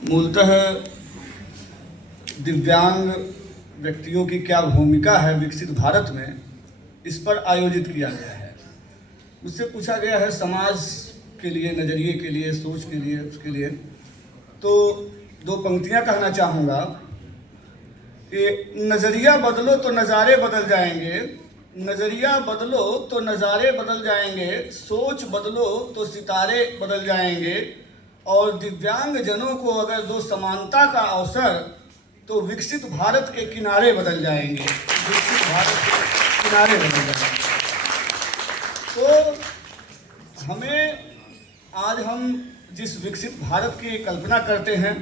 मूलतः दिव्यांग व्यक्तियों की क्या भूमिका है विकसित भारत में, इस पर आयोजित किया गया है। मुझसे पूछा गया है समाज के लिए, नज़रिए के लिए, सोच के लिए, उसके लिए। तो दो पंक्तियां कहना चाहूँगा कि नज़रिया बदलो तो नज़ारे बदल जाएंगे, नज़रिया बदलो तो नज़ारे बदल जाएंगे, सोच बदलो तो सितारे बदल जाएंगे, और दिव्यांग जनों को अगर दो समानता का अवसर तो विकसित भारत के किनारे बदल जाएंगे, विकसित भारत के किनारे बदल जाएंगे। तो हमें आज हम जिस विकसित भारत की कल्पना करते हैं,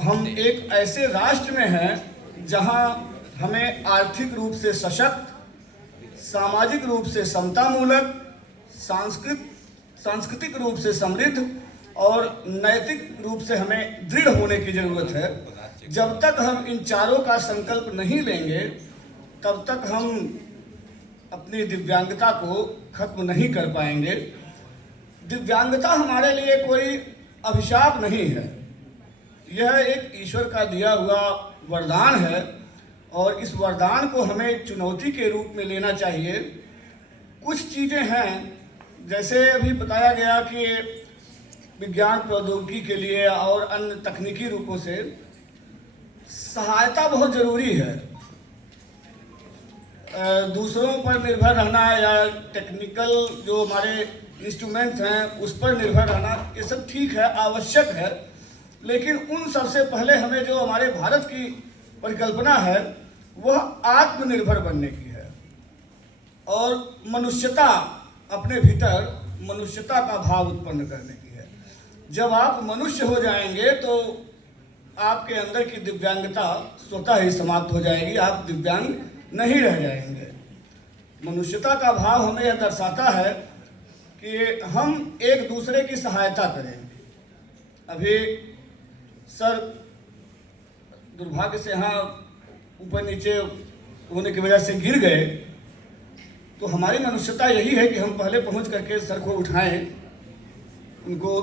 हम एक ऐसे राष्ट्र में हैं जहां हमें आर्थिक रूप से सशक्त, सामाजिक रूप से समतामूलक, सांस्कृतिक रूप से समृद्ध और नैतिक रूप से हमें दृढ़ होने की ज़रूरत है। जब तक हम इन चारों का संकल्प नहीं लेंगे, तब तक हम अपनी दिव्यांगता को खत्म नहीं कर पाएंगे। दिव्यांगता हमारे लिए कोई अभिशाप नहीं है, यह एक ईश्वर का दिया हुआ वरदान है, और इस वरदान को हमें चुनौती के रूप में लेना चाहिए। कुछ चीज़ें हैं, जैसे अभी बताया गया कि विज्ञान प्रौद्योगिकी के लिए और अन्य तकनीकी रूपों से सहायता बहुत ज़रूरी है। दूसरों पर निर्भर रहना या टेक्निकल जो हमारे इंस्ट्रूमेंट्स हैं उस पर निर्भर रहना, ये सब ठीक है, आवश्यक है, लेकिन उन सबसे पहले हमें जो हमारे भारत की परिकल्पना है वह आत्मनिर्भर बनने की है, और मनुष्यता, अपने भीतर मनुष्यता का भाव उत्पन्न करने की है। जब आप मनुष्य हो जाएंगे तो आपके अंदर की दिव्यांगता स्वतः ही समाप्त हो जाएगी, आप दिव्यांग नहीं रह जाएंगे। मनुष्यता का भाव हमें यह दर्शाता है कि हम एक दूसरे की सहायता करें। अभी सर दुर्भाग्य से यहाँ ऊपर नीचे होने की वजह से गिर गए, तो हमारी मनुष्यता यही है कि हम पहले पहुँच करके सर को उठाएं, उनको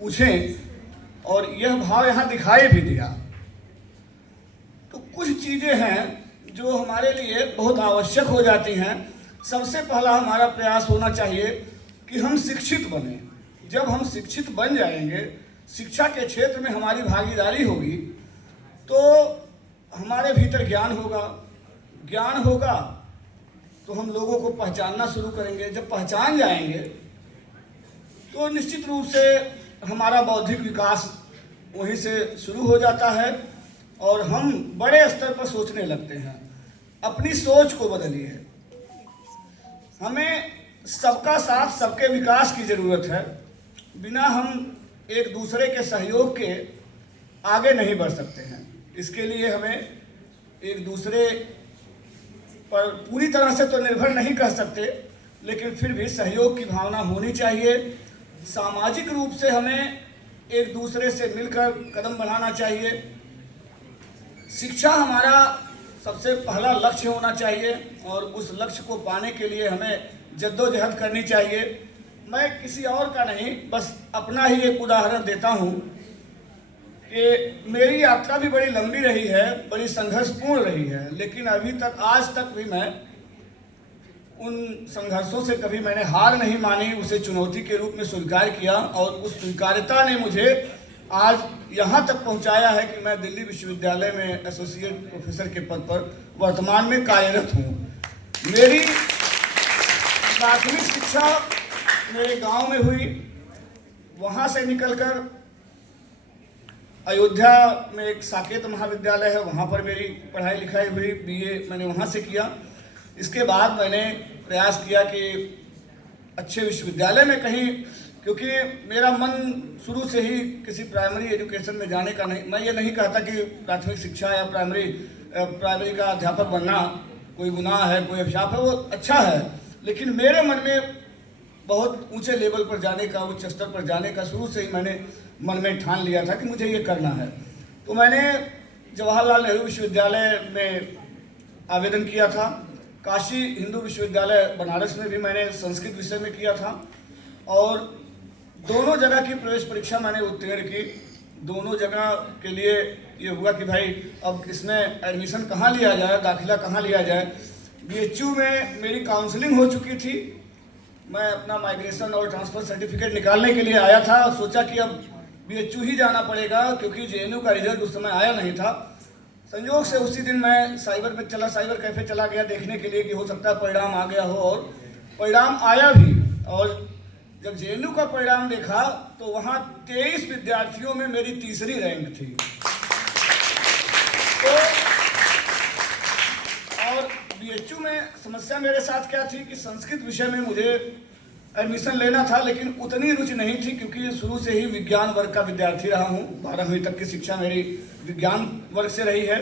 पूछें, और यह भाव यहाँ दिखाई भी दिया। तो कुछ चीज़ें हैं जो हमारे लिए बहुत आवश्यक हो जाती हैं। सबसे पहला हमारा प्रयास होना चाहिए कि हम शिक्षित बने। जब हम शिक्षित बन जाएंगे, शिक्षा के क्षेत्र में हमारी भागीदारी होगी, तो हमारे भीतर ज्ञान होगा। ज्ञान होगा तो हम लोगों को पहचानना शुरू करेंगे। जब पहचान जाएंगे तो निश्चित रूप से हमारा बौद्धिक विकास वहीं से शुरू हो जाता है, और हम बड़े स्तर पर सोचने लगते हैं। अपनी सोच को बदलिए। हमें सबका साथ, सबके विकास की ज़रूरत है। बिना हम एक दूसरे के सहयोग के आगे नहीं बढ़ सकते हैं। इसके लिए हमें एक दूसरे पर पूरी तरह से तो निर्भर नहीं कर सकते, लेकिन फिर भी सहयोग की भावना होनी चाहिए। सामाजिक रूप से हमें एक दूसरे से मिलकर कदम बढ़ाना चाहिए। शिक्षा हमारा सबसे पहला लक्ष्य होना चाहिए, और उस लक्ष्य को पाने के लिए हमें जद्दोजहद करनी चाहिए। मैं किसी और का नहीं, बस अपना ही एक उदाहरण देता हूँ कि मेरी यात्रा भी बड़ी लंबी रही है, बड़ी संघर्षपूर्ण रही है, लेकिन अभी तक, आज तक भी मैं उन संघर्षों से कभी मैंने हार नहीं मानी, उसे चुनौती के रूप में स्वीकार किया, और उस स्वीकार्यता ने मुझे आज यहाँ तक पहुँचाया है कि मैं दिल्ली विश्वविद्यालय में एसोसिएट प्रोफेसर के पद पर वर्तमान में कार्यरत हूँ। मेरी प्राथमिक शिक्षा मेरे गांव में हुई, वहाँ से निकलकर अयोध्या में एक साकेत महाविद्यालय है, वहाँ पर मेरी पढ़ाई लिखाई हुई, बीए मैंने वहाँ से किया। इसके बाद मैंने प्रयास किया कि अच्छे विश्वविद्यालय में कहीं, क्योंकि मेरा मन शुरू से ही किसी प्राइमरी एजुकेशन में जाने का नहीं। मैं ये नहीं कहता कि प्राथमिक शिक्षा या प्राइमरी का अध्यापक बनना कोई गुनाह है, कोई अभिशाप है, वो अच्छा है, लेकिन मेरे मन में बहुत ऊंचे लेवल पर जाने का, उच्च स्तर पर जाने का शुरू से ही मैंने मन में ठान लिया था कि मुझे ये करना है। तो मैंने जवाहरलाल नेहरू विश्वविद्यालय में आवेदन किया था। काशी हिंदू विश्वविद्यालय बनारस में भी मैंने संस्कृत विषय में किया था, और दोनों जगह की प्रवेश परीक्षा मैंने उत्तीर्ण की। दोनों जगह के लिए ये हुआ कि भाई अब इसमें एडमिशन कहाँ लिया जाए, दाखिला कहाँ लिया जाए। बीएचयू में मेरी काउंसलिंग हो चुकी थी। मैं अपना माइग्रेशन और ट्रांसफ़र सर्टिफिकेट निकालने के लिए आया था और सोचा कि अब बीएचयू ही जाना पड़ेगा, क्योंकि जेएनयू का रिजल्ट उस समय आया नहीं था। संयोग से उसी दिन मैं साइबर कैफ़े चला गया देखने के लिए कि हो सकता है परिणाम आ गया हो, और परिणाम आया भी। और जब जेएनयू का परिणाम देखा तो वहाँ 23 विद्यार्थियों में मेरी तीसरी रैंक थी। तो और बीएचयू में समस्या मेरे साथ क्या थी कि संस्कृत विषय में मुझे एडमिशन लेना था, लेकिन उतनी रुचि नहीं थी, क्योंकि शुरू से ही विज्ञान वर्ग का विद्यार्थी रहा हूँ। 12वीं तक की शिक्षा मेरी विज्ञान वर्ग से रही है।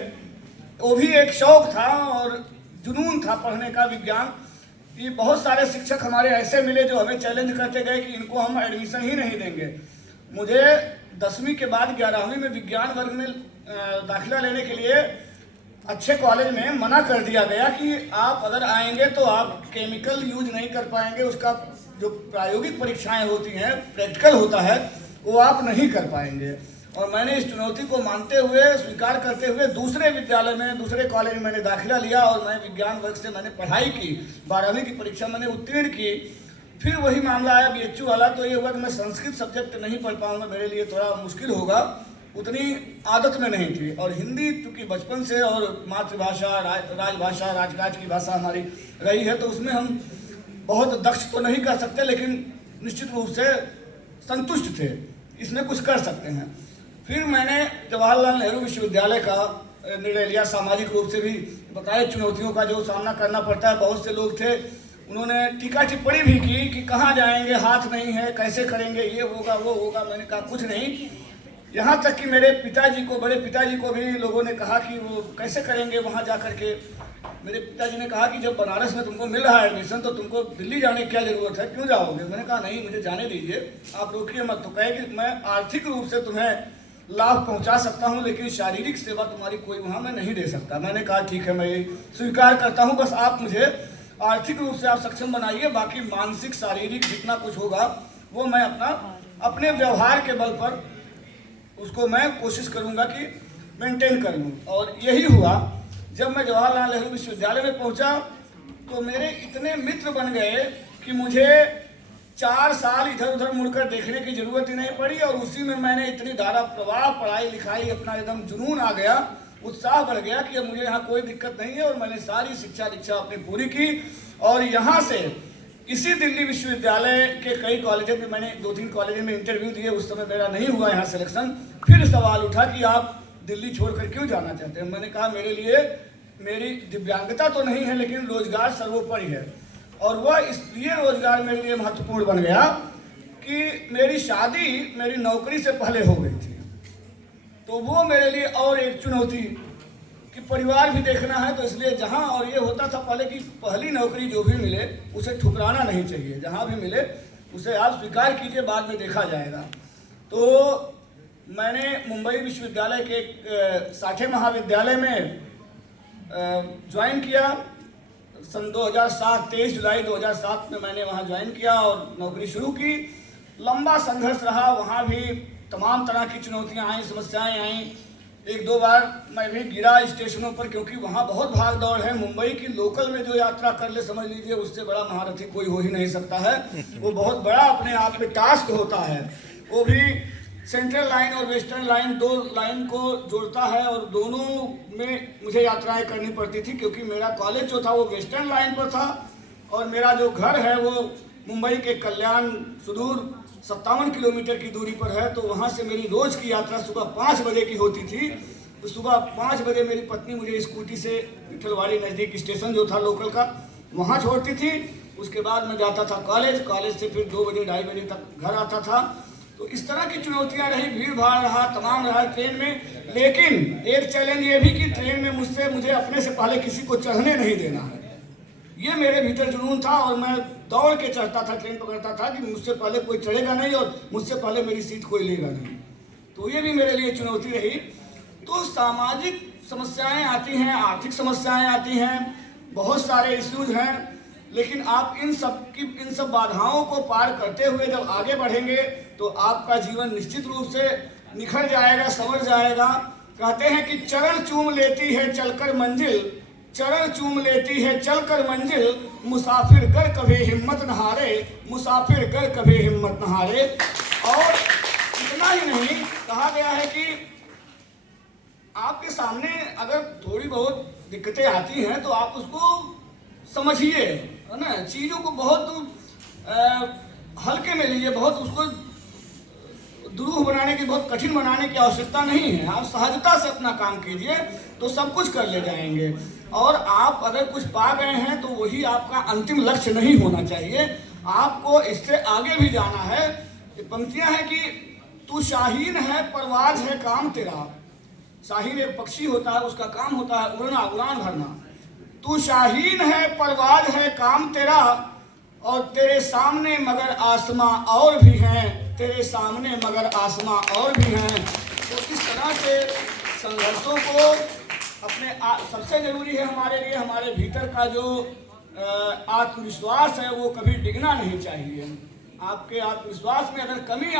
वो भी एक शौक था और जुनून था पढ़ने का विज्ञान। ये बहुत सारे शिक्षक हमारे ऐसे मिले जो हमें चैलेंज करते गए कि इनको हम एडमिशन ही नहीं देंगे। मुझे 10वीं के बाद 11वीं में विज्ञान वर्ग में दाखिला लेने के लिए अच्छे कॉलेज में मना कर दिया गया कि आप अगर आएंगे तो आप केमिकल यूज नहीं कर पाएंगे, उसका जो प्रायोगिक परीक्षाएं होती हैं, प्रैक्टिकल होता है, वो आप नहीं कर पाएंगे। और मैंने इस चुनौती को मानते हुए, स्वीकार करते हुए दूसरे विद्यालय में, दूसरे कॉलेज में मैंने दाखिला लिया और मैं विज्ञान वर्ग से मैंने पढ़ाई की। 12वीं की परीक्षा मैंने उत्तीर्ण की। फिर वही मामला आया बीएचयू वाला, तो ये हुआ कि मैं संस्कृत सब्जेक्ट नहीं पढ़ पाऊंगा, मेरे लिए थोड़ा मुश्किल होगा, उतनी आदत में नहीं थी। और हिंदी चूँकि बचपन से और मातृभाषा, राजभाषा, राजकाज की भाषा हमारी रही है, तो उसमें हम बहुत दक्ष तो नहीं कर सकते, लेकिन निश्चित रूप से संतुष्ट थे, इसमें कुछ कर सकते हैं। फिर मैंने जवाहरलाल नेहरू विश्वविद्यालय का निर्णय लिया। सामाजिक रूप से भी बताए चुनौतियों का जो सामना करना पड़ता है। बहुत से लोग थे, उन्होंने टीका टिप्पणी भी की कि कहाँ जाएंगे, हाथ नहीं है, कैसे करेंगे, ये होगा वो होगा। मैंने कहा कुछ नहीं। यहाँ तक कि मेरे पिताजी को, बड़े पिताजी को भी लोगों ने कहा कि वो कैसे करेंगे वहाँ जा कर के। मेरे पिताजी ने कहा कि जब बनारस में तुमको मिल रहा है एडमिशन, तो तुमको दिल्ली जाने की क्या ज़रूरत है, क्यों जाओगे। मैंने कहा नहीं, मुझे जाने दीजिए, आप रोकिए मत। तो कहे कि मैं आर्थिक रूप से तुम्हें लाभ पहुंचा सकता हूं, लेकिन शारीरिक सेवा तुम्हारी कोई वहां मैं नहीं दे सकता। मैंने कहा ठीक है, मैं ये स्वीकार करता हूं, बस आप मुझे आर्थिक रूप से आप सक्षम बनाइए, बाकी मानसिक शारीरिक जितना कुछ होगा वो मैं अपने व्यवहार के बल पर उसको मैं कोशिश करूंगा कि मेंटेन कर लूँ। और यही हुआ। जब मैं जवाहरलाल नेहरू विश्वविद्यालय में पहुंचा तो मेरे इतने मित्र बन गए कि मुझे 4 साल इधर उधर मुड़कर देखने की जरूरत ही नहीं पड़ी। और उसी में मैंने इतनी धारा प्रवाह, पढ़ाई लिखाई, अपना एकदम जुनून आ गया, उत्साह बढ़ गया कि अब मुझे यहाँ कोई दिक्कत नहीं है। और मैंने सारी शिक्षा दीक्षा अपनी पूरी की। और यहाँ से इसी दिल्ली विश्वविद्यालय के कई कॉलेजों में मैंने 2-3 कॉलेजों में इंटरव्यू दिए। उस समय मेरा नहीं हुआ यहाँ सिलेक्शन। फिर सवाल उठा कि आप दिल्ली छोड़कर क्यों जाना चाहते हैं। मैंने कहा मेरे लिए मेरी दिव्यांगता तो नहीं है, लेकिन रोजगार सर्वोपरि है। और वह इसलिए रोजगार मेरे लिए महत्वपूर्ण बन गया कि मेरी शादी मेरी नौकरी से पहले हो गई थी। तो वो मेरे लिए और एक चुनौती कि परिवार भी देखना है। तो इसलिए जहाँ, और ये होता था पहले कि पहली नौकरी जो भी मिले उसे ठुकराना नहीं चाहिए, जहाँ भी मिले उसे आप स्वीकार कीजिए, बाद में देखा जाएगा। तो मैंने मुंबई विश्वविद्यालय के साठे महाविद्यालय में ज्वाइन किया सन 2007, 23 जुलाई 2007 में मैंने वहाँ ज्वाइन किया और नौकरी शुरू की। लंबा संघर्ष रहा, वहाँ भी तमाम तरह की चुनौतियाँ आई, समस्याएं आईं। 1-2 बार मैं भी गिरा स्टेशनों पर, क्योंकि वहाँ बहुत भाग दौड़ है। मुंबई की लोकल में जो यात्रा कर ले, समझ लीजिए उससे बड़ा महारथी कोई हो ही नहीं सकता है। वो बहुत बड़ा अपने आप में टास्क होता है। वो भी सेंट्रल लाइन और वेस्टर्न लाइन, 2 लाइन को जोड़ता है, और दोनों में मुझे यात्राएं करनी पड़ती थी, क्योंकि मेरा कॉलेज जो था वो वेस्टर्न लाइन पर था और मेरा जो घर है वो मुंबई के कल्याण सुदूर 57 किलोमीटर की दूरी पर है। तो वहाँ से मेरी रोज की यात्रा सुबह 5 बजे की होती थी। तो सुबह 5 बजे मेरी पत्नी मुझे स्कूटी से विठलवाड़ी नज़दीक स्टेशन जो था लोकल का, वहाँ छोड़ती थी। उसके बाद मैं जाता था कॉलेज से फिर 2 बजे 2:30 बजे तक घर आता था। तो इस तरह की चुनौतियां रही, भीड़ भाड़ रहा, तमाम रहा ट्रेन में। लेकिन एक चैलेंज ये भी कि ट्रेन में मुझे अपने से पहले किसी को चढ़ने नहीं देना है। ये मेरे भीतर जुनून था और मैं दौड़ के चढ़ता था, ट्रेन पकड़ता था कि मुझसे पहले कोई चढ़ेगा नहीं और मुझसे पहले मेरी सीट कोई लेगा नहीं। तो ये भी मेरे लिए चुनौती रही। तो सामाजिक समस्याएं आती हैं, आर्थिक समस्याएं आती हैं, बहुत सारे इश्यूज हैं। लेकिन आप इन सब बाधाओं को पार करते हुए जब आगे बढ़ेंगे तो आपका जीवन निश्चित रूप से निखर जाएगा, संवर जाएगा। कहते हैं कि चरण चूम लेती है चलकर मंजिल, चरण चूम लेती है चलकर मंजिल, मुसाफिर कर कभी हिम्मत न हारे, मुसाफिर कर कभी हिम्मत न हारे। और इतना ही नहीं, कहा गया है कि आपके सामने अगर थोड़ी बहुत दिक्कतें आती हैं तो आप उसको समझिए, है ना, चीज़ों को बहुत हल्के में लीजिए, बहुत उसको दुरूह बनाने की, बहुत कठिन बनाने की आवश्यकता नहीं है। आप सहजता से अपना काम कीजिए तो सब कुछ कर ले जाएंगे। और आप अगर कुछ पा गए हैं तो वही आपका अंतिम लक्ष्य नहीं होना चाहिए, आपको इससे आगे भी जाना है। ये पंक्तियां हैं कि तू शाहीन है परवाज है काम तेरा, शाहीन एक पक्षी होता है, उसका काम होता है उड़ना, उड़ान भरना। तू शाहीन है परवाज है काम तेरा, और तेरे सामने मगर आसमां और भी हैं, तेरे सामने मगर आसमां और भी हैं। तो इस तरह से संघर्षों को अपने सबसे ज़रूरी है हमारे लिए, हमारे भीतर का जो आत्मविश्वास है वो कभी डिगना नहीं चाहिए। आपके आत्मविश्वास में अगर कमी